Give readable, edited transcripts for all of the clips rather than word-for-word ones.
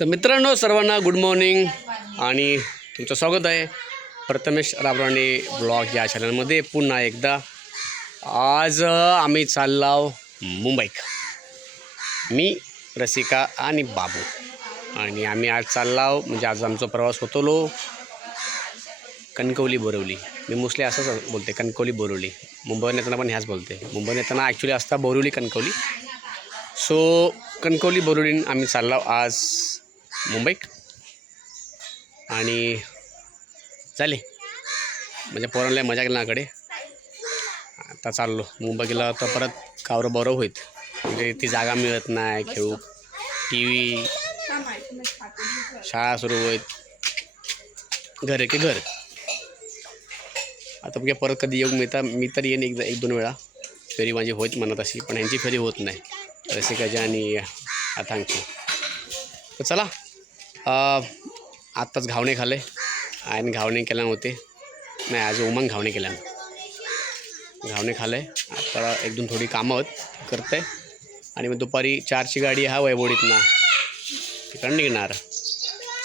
तर मित्रांनो सर्वांना गुड मॉर्निंग आणि तुमचं स्वागत आहे प्रथमेश राबराणे ब्लॉग या चॅनलमध्ये पुन्हा एकदा. आज आम्ही चाललो मुंबईत, मी रसिका आणि बाबू. आणि आम्ही आज चाललो म्हणजे आज आमचा प्रवास होतो कणकवली बोरिवली. मी मोस्टली असंच बोलते कणकवली बोरिवली. मुंबईत येताना पण ह्याच बोलते. मुंबईत येताना ॲक्च्युली असता बोरिवली कणकवली. सो कणकवली बोरिवली आम्ही चाललो आज मुंबईत. आणि झाले म्हणजे पोरांना मजा केल्याकडे. आता चाललो मुंबईला तर परत कावरं बरं होईत म्हणजे ती जागा मिळत नाही खेळू. टी व्ही शाळा सुरू होईत, घर की घर. आता बघा परत कधी येऊ मिळता. मी तर येईन एकदा एक दोन वेळा. फेरी माझी होत म्हणत अशी, पण यांची फेरी होत नाही रसिकाची आणि अथांगची. तर चला आत्ताच घावणे खाल्ले आणि घावणे केल्या होते नाही आज उमंग घावणे केल्या. घावणे खाल्ले. आता एक दोन थोडी कामं करते आणि मग दुपारी 4ची गाडी हा वैभवडीतनं तिकडं निघणार.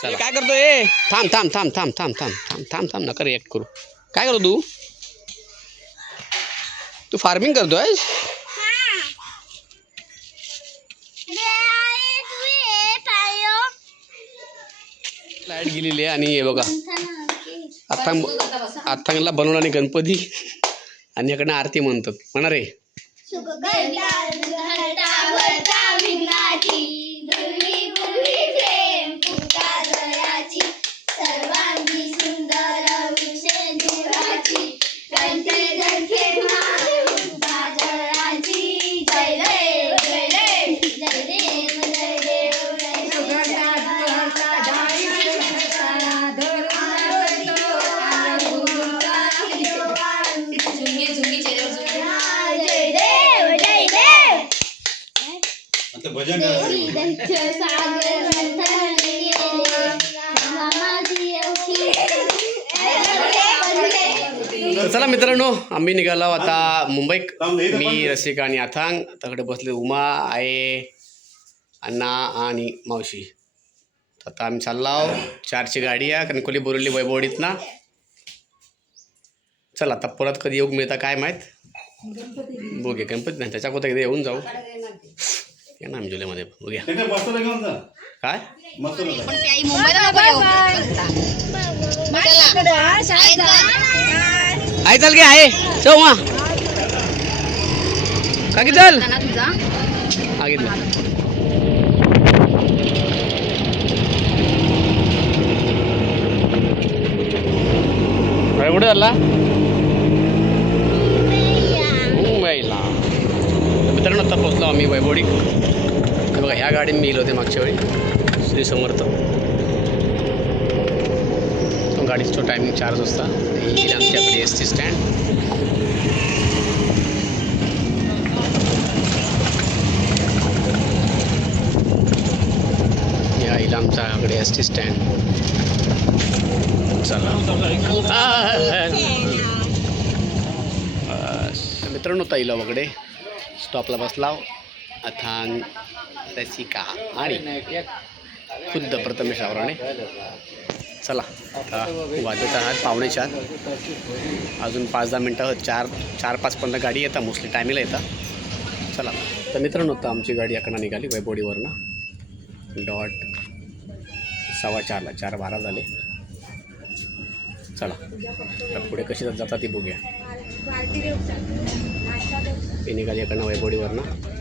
चला काय करतोय? थांब थांब थांब थांब थांब थांब थांब थांब थांब नका रिॲक्ट करू. काय करतो तू फार्मिंग करतोय? लाईट गेलेली आहे आणि हे बघा अथांगला बनवला आणि गणपती आणि याकडनं आरती म्हणतात म्हणा रे. चला मित्रांनो आम्ही निघालो आता मुंबईत. मी रसिका आणि अथांग. त्याकडे बसले उमा आहे अण्णा आणि मावशी. आता आम्ही चाललो 4ची गाडी आहे कणकवली बोरिवली वैभवडीतनं. चला आता परत कधी योग मिळता काय माहीत. बघूया गणपती नाही त्याच्या कोणता एकदा येऊन जाऊ या ना आम्ही जुलैमध्ये बघूया काय. आहे चल गे आहे चौ मा का की चल आगितलं. कुठे चालला? मुंबईला. मित्रांनो आता पोचलो आम्ही वैभवडी. बघा ह्या गाडीने मी गेलो होते मागच्या वेळी श्री समर्थ. तो गाडीचा टायमिंग 4 वाजता. ही आमच्याकडे ST स्टँड. या इला आमच्याकडे ST स्टँड. चला मित्रांनो ताईला वगैरे स्टॉपला बसला अथांग रसिका आणि खुद्द प्रथमेश राबराणे. चला आता वाजत आहात 4:45. अजून 5-10 मिनटं 4-5 गाडी येतात मोस्टली टायमिंगला येतात. चला तर मित्रांनो आता आमची गाडी याकडनं निघाली वैभवडीवरनं डॉट 4:15ला 4:12 झाले. चला तर पुढे कशी जातात ती बघूया. ते निघाली याकडनं वैभवडीवरनं.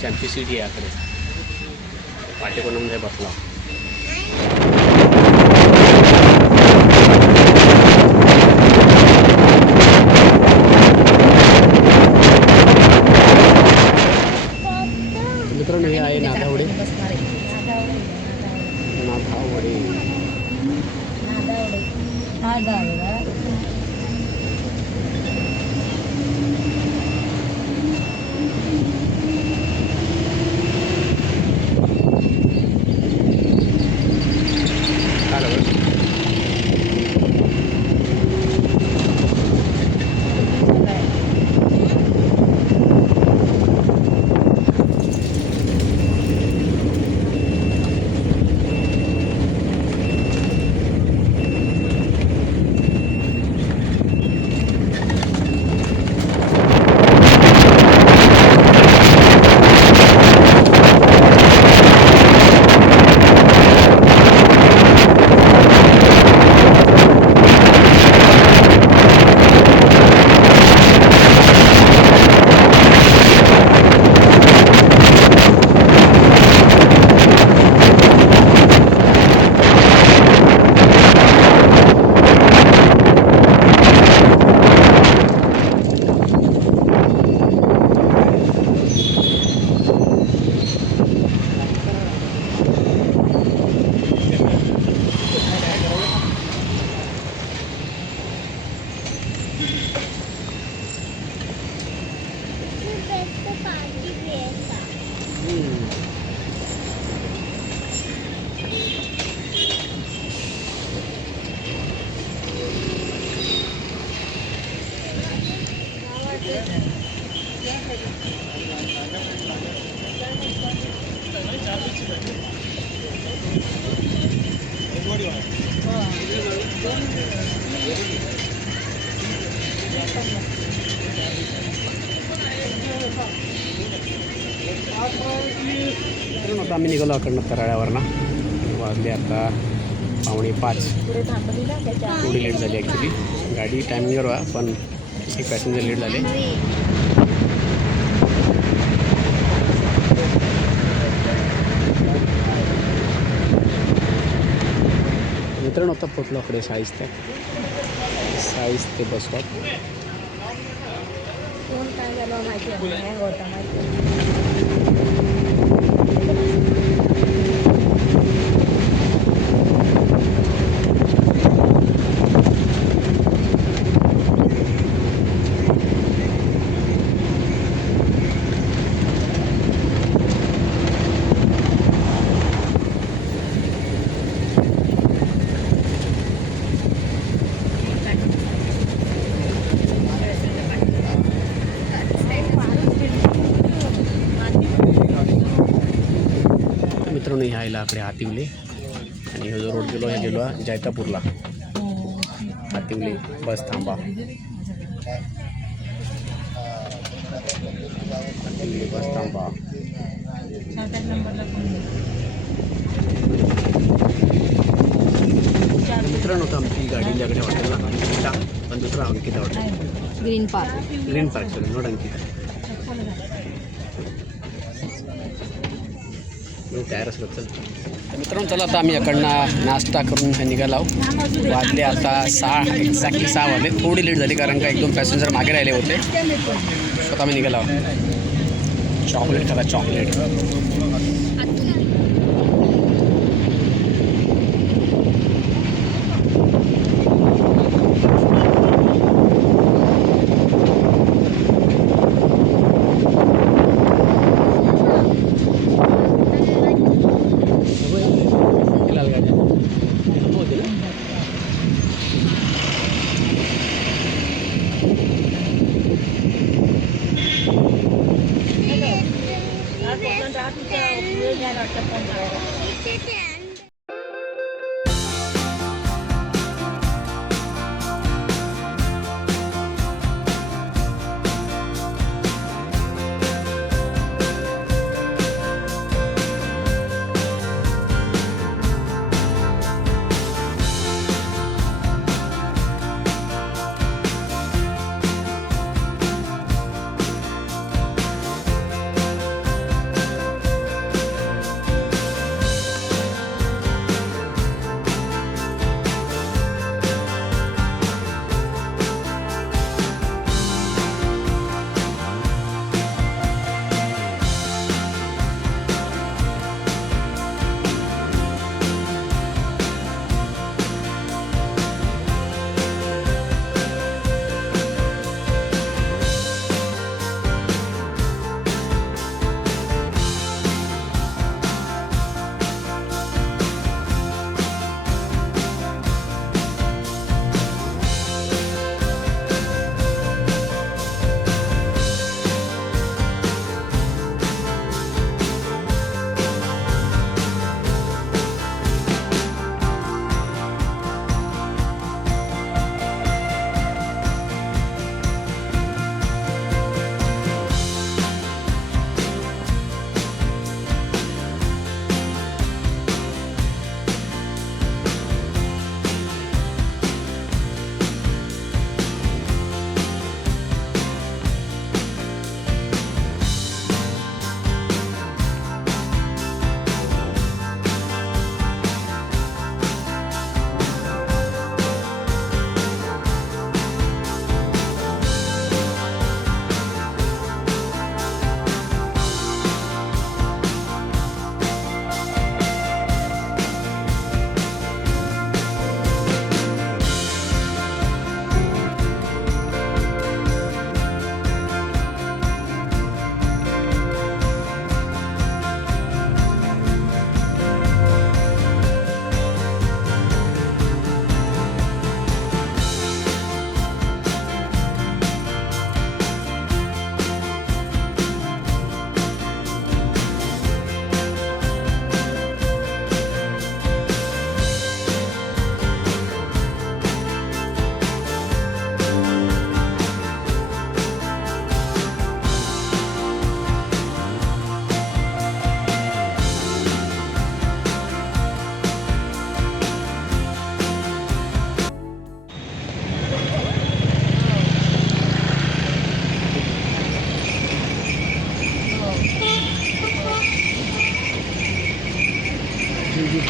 आमची सिटी आहे याकडे. पाठीकोणामध्ये बसला. मित्रांनो हे आहे नाधावडे. आता आम्ही निघालो अकडनं तराळ्यावरनं. वाजले आता 4:45. थोडी लेट झाली ॲक्च्युली. गाडी टायमिंगवर व्हा पण एक पॅसेंजर लेट झाले. मित्रांनो आता पोचलो अकडे 40 ते बस स्टॉप. काय झालं माहिती आहे होता माहिती. मित्रांनो ह्याला आकडे हातिवले आणि ह्यो जो रोड गेलो हे गेलो जैतापूरला. हातिवले बस थांबा. हातिवले बस थांबा. मित्रांनो तर आमची गाडी ज्याकडे हॉटेलला अंकिता पण दुसरा Ankita hotel green park sir note Ankita तयार असलं चल. मित्रांनो चला आता आम्ही इकडनं नाश्ता करून निघालो. वाजले आता 6 एक्झॅक्टली 6 वाजले. थोडी लेट झाली कारण का 1-2 पॅसेंजर मागे राहिले होते. स्वतः आम्ही निघालो. चॉकलेट खाला चॉकलेट.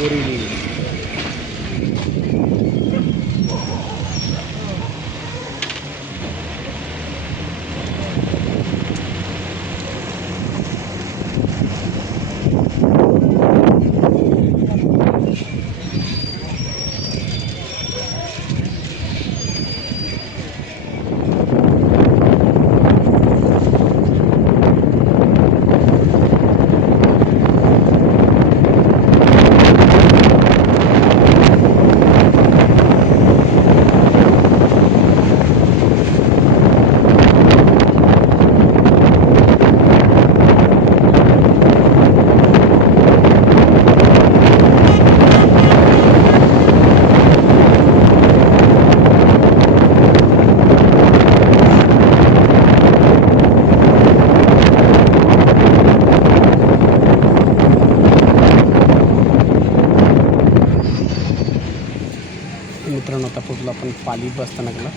बोरिवली. मित्रांनो आता पोचलो आपण पाली बस स्थानकला.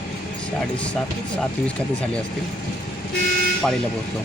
7:30 काहीतरी झाले असतील. पालीला पोचलो.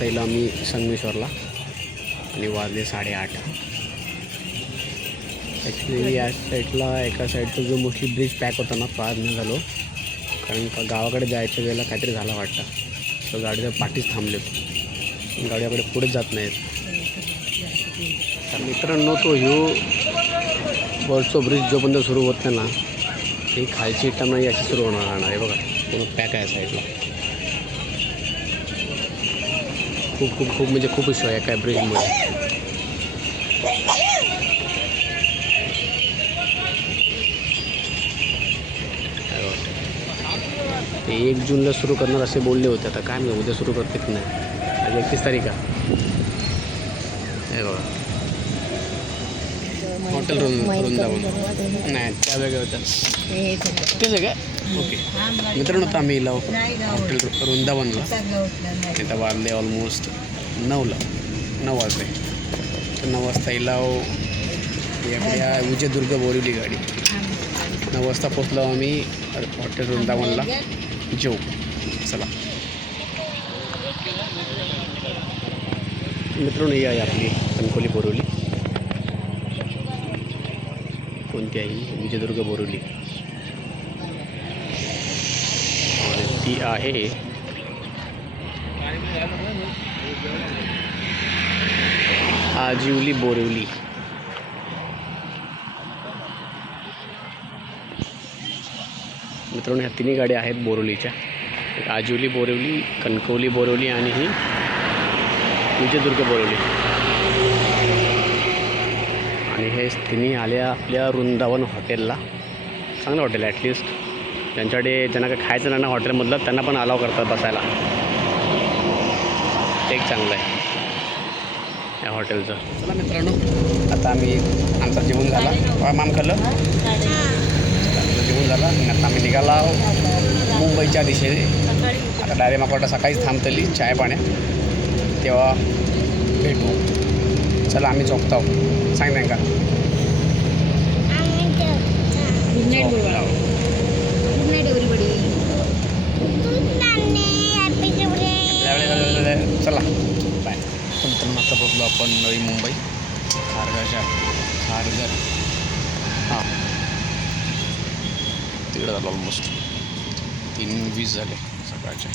पहिला आम्ही संगमेश्वरला आणि वाजले 8:30. ॲक्च्युली या साईडला एका साईडचा जो मोस्टली ब्रिज पॅक होता ना तो आज नाही झालो, कारण का गावाकडे जायच्या वेळेला काहीतरी झाला वाटतं. तर गाडीच्या पाठीच थांबले, गाडीकडे पुढेच जात नाहीत. तर मित्रांनो तो वरचा ब्रिज जोपर्यंत सुरू होत नाही ना ही खालची टर्न अशी सुरू होणार आहे. बघा पूर्ण पॅक आहे साईडला. खूप म्हणजे खूप इश्यू आहे काय ब्रिजमुळे. ते 1 जूनला सुरू करणार असे बोलले होते. आता काय नाही उद्या सुरू करते की नाही. आज 31 तारीख आहे. हे बघा हॉटेल वृंदावन नाही त्या वेगळ्या होत्या तेच आहे का. ओके मित्रांनो आता आम्ही येलो हॉटेल वृंदावनला. तिथं वाजले ऑलमोस्ट 9 वाजले. तर 9 वाजता येलाव या विजयदुर्ग बोरिवली गाडी. 9 वाजता पोचलो आम्ही हॉटेल वृंदावनला. जेऊ चला मित्रांनो. ही आहे आपली कणकवली बोरिवली. कोणत्याही विजयदुर्ग बोरिवली ती आहे आजिवली बोरिवली. मित्रांनो ह्या तिन्ही गाड्या आहेत बोरिवलीच्या. आजिवली बोरिवली, कणकवली बोरिवली आणि ही विजयदुर्ग बोरिवली. आणि हे तिन्ही आल्या आपल्या वृंदावन हॉटेलला. चांगलं हॉटेल आहे. ॲटलिस्ट ज्यांच्याकडे ज्यांना काय खायचं नाही ना हॉटेलमधलं त्यांना पण अलाव करतात बसायला. ते एक चांगलं आहे या हॉटेलचं. चला मित्रांनो आता आम्ही आमचं जेवण झाला. माम खाल्लं जेवण झालं आणि आता आम्ही निघाला मुंबईच्या दिशेने. आता डायरेक्ट माकडं सकाळीच थांबतली चाय पाण्यात तेव्हा भेटू. चला आम्ही झोपतो आहोत. सांग नाही का चला बाय. आता पोचलो आपण नवी मुंबई खारघर. हां तिकडे झालं ऑलमोस्ट 3:20 झाले सकाळचे.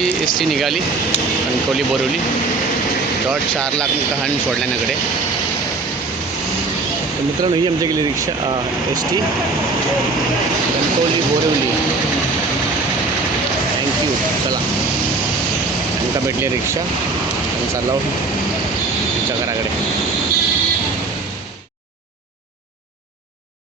आमची एस टी निघाली कणकवली बोरिवली. डॉट 4 लाख हाण सोडल्याकडे. तर मित्रांनो ही आमच्या गेली रिक्षा S T Kankavli Borivali. Thank you. चला आमका भेटली रिक्षा आणि चाललो आमच्या घराकडे.